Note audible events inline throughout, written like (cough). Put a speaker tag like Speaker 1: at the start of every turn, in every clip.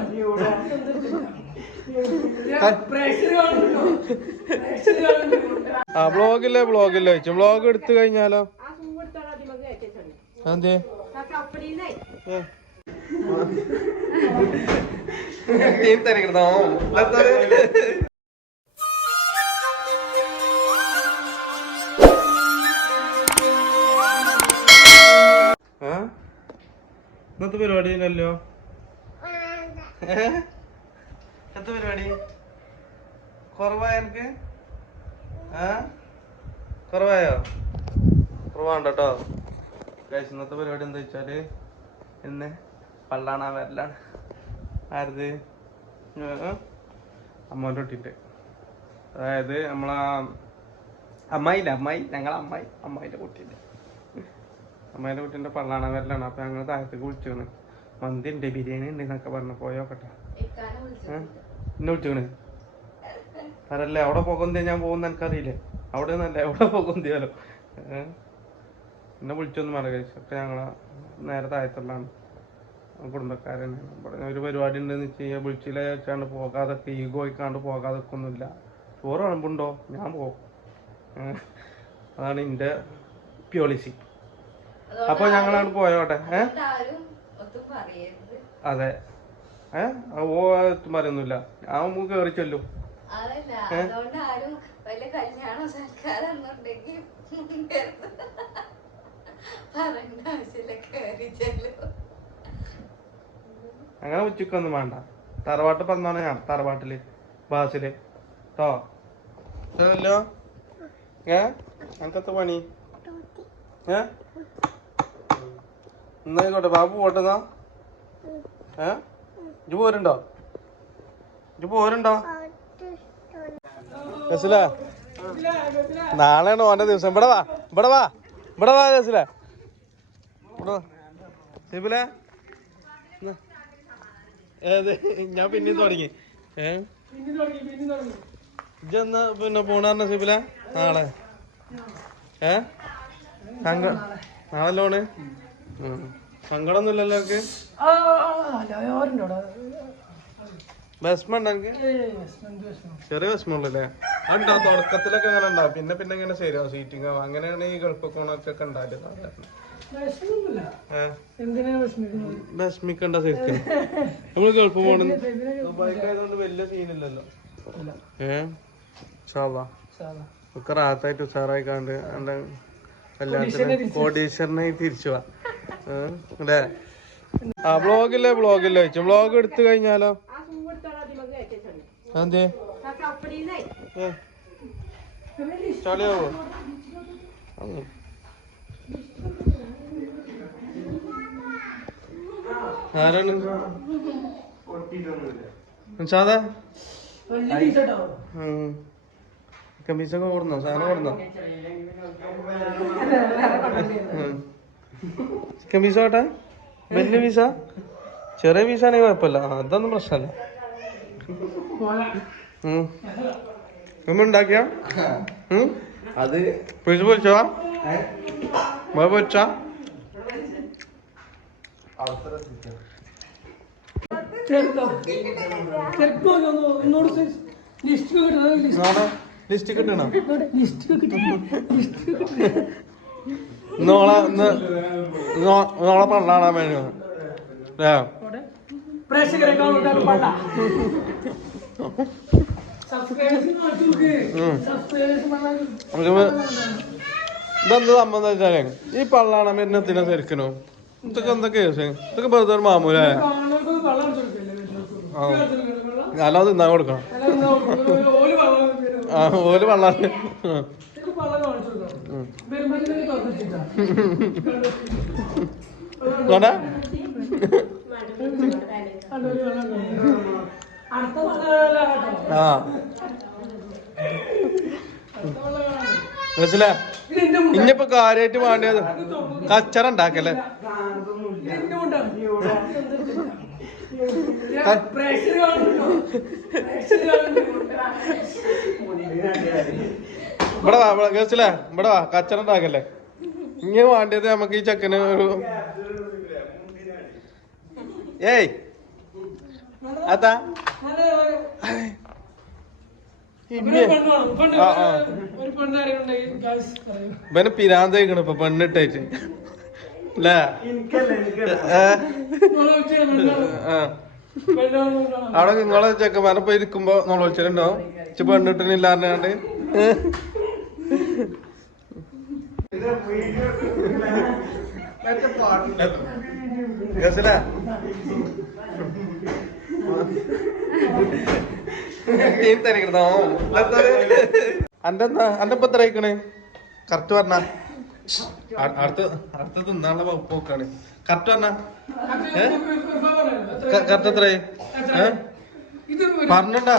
Speaker 1: (laughs) ആ ബ്ലോഗില്ലേ ബ്ലോഗില്ലേ വെച്ചു ബ്ലോഗ് എടുത്തു കഴിഞ്ഞാലോ? അതെ ഇന്നത്തെ പരിപാടി ഇല്ലല്ലോ? എത്ര പരിപാടി? കുറവായ എനിക്ക്? ആ? കുറവായോ? കുറവാണ്ട് ഇന്നത്തെ പരിപാടി എന്താ വെച്ചാൽ ഇന്ന് പള്ളാണ വരലാണ്. ആരത്? അമ്മോന്റെ കുട്ടീന്റെ അതായത് നമ്മളാ അമ്മായില്ല? അമ്മായി. ഞങ്ങളെ അമ്മായി. അമ്മായിന്റെ കുട്ടീന്റെ. അമ്മായിന്റെ കുട്ടീന്റെ പള്ളാണ വരലാണ്. അപ്പൊ ഞങ്ങൾ താഴത്തേക്ക് വിളിച്ചു മന്തി ഉണ്ട് ബിരിയാണി ഉണ്ട് എന്നൊക്കെ പറഞ്ഞു പോയോക്കട്ടെ. എന്നെ വിളിച്ചോണ് പറയല്ലേ അവിടെ പോകുന്ന ഞാൻ പോകുന്ന എനിക്കറിയില്ലേ? അവിടെ നല്ല എവിടെ പോകുന്നതിയാലോ എന്നെ വിളിച്ചൊന്നും പറ ഒക്കെ ഞങ്ങളെ നേരെ താഴത്തുള്ളതാണ്. കുടുംബക്കാരൻ പറഞ്ഞ ഒരു പരിപാടി ഉണ്ടെന്ന് വെച്ച് കഴിഞ്ഞാൽ വിളിച്ചില്ല വെച്ചാണ്ട് പോകാതെ ഈഗോ ആയിക്കാണ്ട് പോകാതെ ഒന്നുമില്ല ചോറ് വിളമ്പുണ്ടോ? ഞാൻ പോകും അതാണ് എന്റെ പ്യോളിസി അപ്പൊ ഞങ്ങളാണ് പോയോട്ടെ. ഏഹ് അതെ ഏഹ് ഓ പറയൊന്നുമില്ല ആ മുമ്പ് കയറി ചെല്ലും അങ്ങനെ ഉച്ചക്കൊന്നും വേണ്ട. തറവാട്ട് പറഞ്ഞാണ് ഞാൻ തറവാട്ടിൽ ബാസിൽ. കേട്ടോ ഏ? എനിക്കത്തെ പണി? ഏ? എന്നായിക്കോട്ടെ ബാബു പോട്ടെന്നാ ഏ? ഇജ് പോരുണ്ടോ? ഇജ് പോരുണ്ടോ? രസില നാളെയാണ് ഓന്റെ ദിവസം. ഇവിടെ വാ ഇവിടെ വാ ഇവിടെ വാ രസില ഇവിടെ. ഏത് ഞാൻ പിന്നെയും തുടങ്ങി. ഏ? ഇജ്ജെന്നാ പിന്നെ പോണാർന്ന സിബില നാളെ. ഏ? നാളെ ലോണ് സങ്കടമൊന്നുമില്ലല്ലോ എനിക്ക് വിഷമം ഉണ്ടോ എനിക്ക് ചെറിയ വിഷമമുള്ളല്ലേ? ഉണ്ടാ തുടക്കത്തിലൊക്കെ അങ്ങനെ ഉണ്ടാവും. പിന്നെ പിന്നെ ഇങ്ങനെ ശരിയാവും. സീറ്റിംഗ് ആവും. അങ്ങനെയാണ് ഈ ഗൾഫ് കോണൊക്കെ ഉണ്ടാവില്ല സാധാരണ ഏഹ് വിഷമിക്കണ്ട ശരിക്കും. നമ്മൾ ഗൾഫ് പോണ? ദുബായിക്കായതുകൊണ്ട് വലിയ സീനില്ലല്ലോ. ഏ? ഷാവാ ഒക്കെ റാത്തായിട്ട് ഉഷാറായി കണ്ട് കല്യാണത്തിന് കോടീശ്വരനായി തിരിച്ചു വാ ആ ബ്ലോഗില്ലേ ബ്ലോഗില്ലേ വെച്ചു ബ്ലോഗ് എടുത്തു കഴിഞ്ഞാലോ? എന്തേ ചളിയാവോ. ആരാണ്? സാധാ? കമ്മീസൊക്കെ ഓടുന്നോ? സാധനം കൊടുന്നോ ചിക്കൻ പീസ ആട്ടെ വലിയ പീസ ചെറിയ പീസ ആണെങ്കിൽ കുഴപ്പമില്ല. അതൊന്നും പ്രശ്നമല്ല ഉണ്ടാക്കിയ?
Speaker 2: അത്
Speaker 1: പീസ് പൊരിച്ചോ മഴ പൊരിച്ചാ നാളെ ലിസ്റ്റ് കിട്ടണോ നോളെ ഇന്ന് നോ- നോളെ പണ്ടാണാ വേണു അല്ലേ
Speaker 3: പ്രേക്ഷകരെ കാണുന്നതാണ് പള്ള.
Speaker 1: ഉം. നമുക്ക് ഇതെന്ത് സംബന്ധം വെച്ചാലേ ഈ പള്ളാണ മരുന്നത്തിനെ ശരിക്കണോ ഇതൊക്കെ എന്താ കേസ്? ഇതൊക്കെ വെറുതെ ഒരു ആ. അല്ലാതെ തിന്നാൻ കൊടുക്കണം. ആ ഓൽ പള്ളാണ് ആ. മനസ്സിലാ ഇനിയിപ്പോ കാര്യായിട്ട് വേണ്ടത് കച്ചറ ഉണ്ടാക്കല്ലേ?
Speaker 3: എന്റെ
Speaker 1: ഇവിടെ വാ ഇവിടെ കേസില്ലേ ഇവിടെ വാ കച്ചറ ഉണ്ടാക്കല്ലേ? ഇങ്ങനെ വേണ്ടത് നമുക്ക് ഈ ചെക്കന് ഒരു ഏയ്. അതാ.
Speaker 3: പിന്നെ
Speaker 1: പിരാന്ത കഴിക്കണ ഇപ്പൊ പെണ്ണിട്ടായിട്ട് അല്ലേ. അവിടെ നിങ്ങളെ ചെക്കന്മാരെ പോയി ഇരിക്കുമ്പോ നോളൊളിച്ചിട്ടുണ്ടോ ഇച്ച് പെണ്ണിട്ടില്ലാണ്ട് അന്റെ എന്താ അന്റെ ഇപ്പൊ എത്ര അയക്കണേ കറക്റ്റ് പറഞ്ഞ അടുത്ത അടുത്ത തിന്നാനുള്ള പോക്കാണ് കറക്റ്റ് പറഞ്ഞ? കറക്റ്റ് എത്രയായി? പറഞ്ഞിട്ടാ?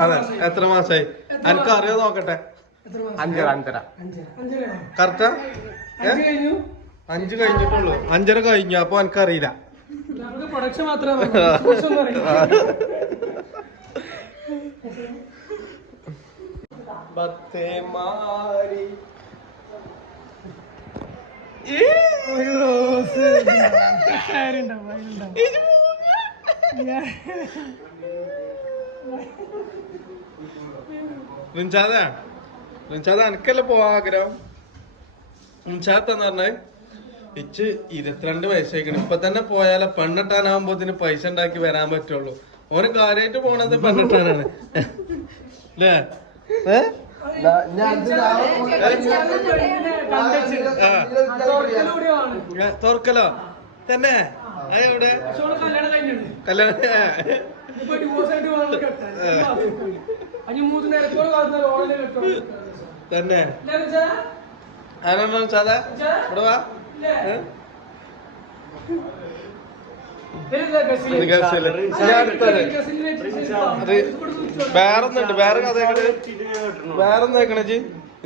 Speaker 1: അതെ
Speaker 3: എത്ര മാസായി?
Speaker 1: എനിക്ക് അറിയാതെ നോക്കട്ടെ? അഞ്ചര അഞ്ചര? കറക്റ്റാ?
Speaker 3: അഞ്ച്
Speaker 1: കഴിഞ്ഞിട്ടുള്ളൂ. അഞ്ചര കഴിഞ്ഞു അപ്പൊ എനിക്കറിയില്ല
Speaker 3: നമുക്ക്
Speaker 1: അനക്കല്ലേ പോവാ ആഗ്രഹം? റിൻചാദന്ന് പറഞ്ഞ ഇച്ച് ഇരുപത്തിരണ്ട് വയസ്സായിക്കണം. ഇപ്പൊ തന്നെ പോയാലേ പെണ്ണിട്ടാനാകുമ്പോത്തിന് പൈസ ഉണ്ടാക്കി വരാൻ പറ്റുള്ളൂ. ഓന് കാര്യമായിട്ട് പോണത് പെണ്ണിട്ടാനാണ്. അല്ലേ ഏ?
Speaker 2: ഞാൻ ഇത് നാളെ
Speaker 1: ആ.
Speaker 3: തുറക്കലൂടെയാണ്.
Speaker 1: ഏ, തുറക്കലോ തന്നെ
Speaker 3: അതെവിടെ കല്യാണ.
Speaker 1: തന്നെ? ആരാണോ സാധാ ഇവിടെ വാ. വേറൊന്നുണ്ട്. വേറെ കഥ വേറെ കഥകൾ വേറെ എന്താക്കണ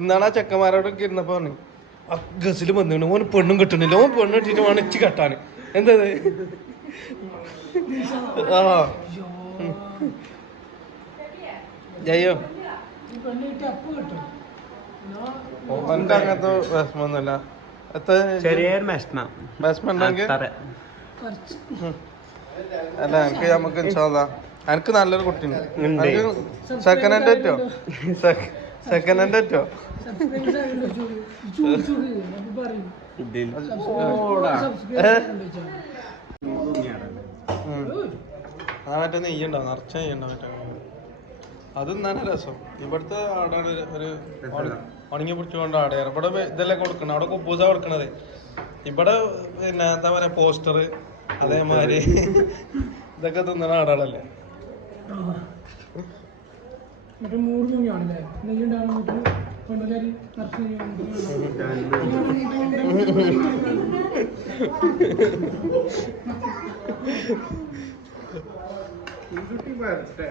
Speaker 1: ഇന്നാണ് ആ ചെക്കന്മാരോട് ഇരുന്നപ്പോ പറഞ്ഞു ആ ഗസിൽ വന്നിട്ട് ഓന് പെണ്ണും കിട്ടണില്ല ഓൻ പെണ്ണ് കിട്ടിട്ട് വേണം ഇച്ചി കെട്ടാന് എന്തത്? ആ. ജയ്യോ?
Speaker 3: ഈ പെണ്ണ് കിട്ടിയ അപ്പ് കിട്ടും.
Speaker 1: എനിക്ക് അങ്ങനത്തെ വിഷമൊന്നുമില്ല. എത്ര
Speaker 2: ചെറിയൊരു വിഷമം.
Speaker 1: വിഷമം ഉണ്ടെങ്കിൽ? അല്ല എനിക്ക് നമുക്ക് ഇൻഷാല്ലാ എനിക്ക് നല്ലൊരു കുട്ടിയുണ്ട്. സെക്കൻഡ് ഹാൻഡ് പറ്റോ സെക്കൻഡ് ഹാൻഡ് പറ്റോ ആ മറ്റേ നെയ്യുണ്ടോ? നിറച്ച നെയ്യുണ്ടോ? മറ്റേ? അത് തന്നെ രസം. ഇവിടുത്തെ ആടാണ് ഒരു- ഒരു പിടിച്ചു ഉണങ്ങി പിടിച്ചുകൊണ്ട് ആടയാണ് ഇവിടെ ഇതെല്ലാം കൊടുക്കണം? അവിടെ കുപ്പൂസ കൊടുക്കണത്. ഇവിടെ പിന്നെ എന്താ പറയാ പോസ്റ്റർ അതേമാതിരി ഇതൊക്കെ തിന്നണ ആടാളല്ലേ
Speaker 3: മറ്റേ മൂന്ന് തുണിയാണല്ലേ? നെയ്യുണ്ടാകുന്ന വീട്ടിൽ പെണ്ണുകാരി നിറച്ച്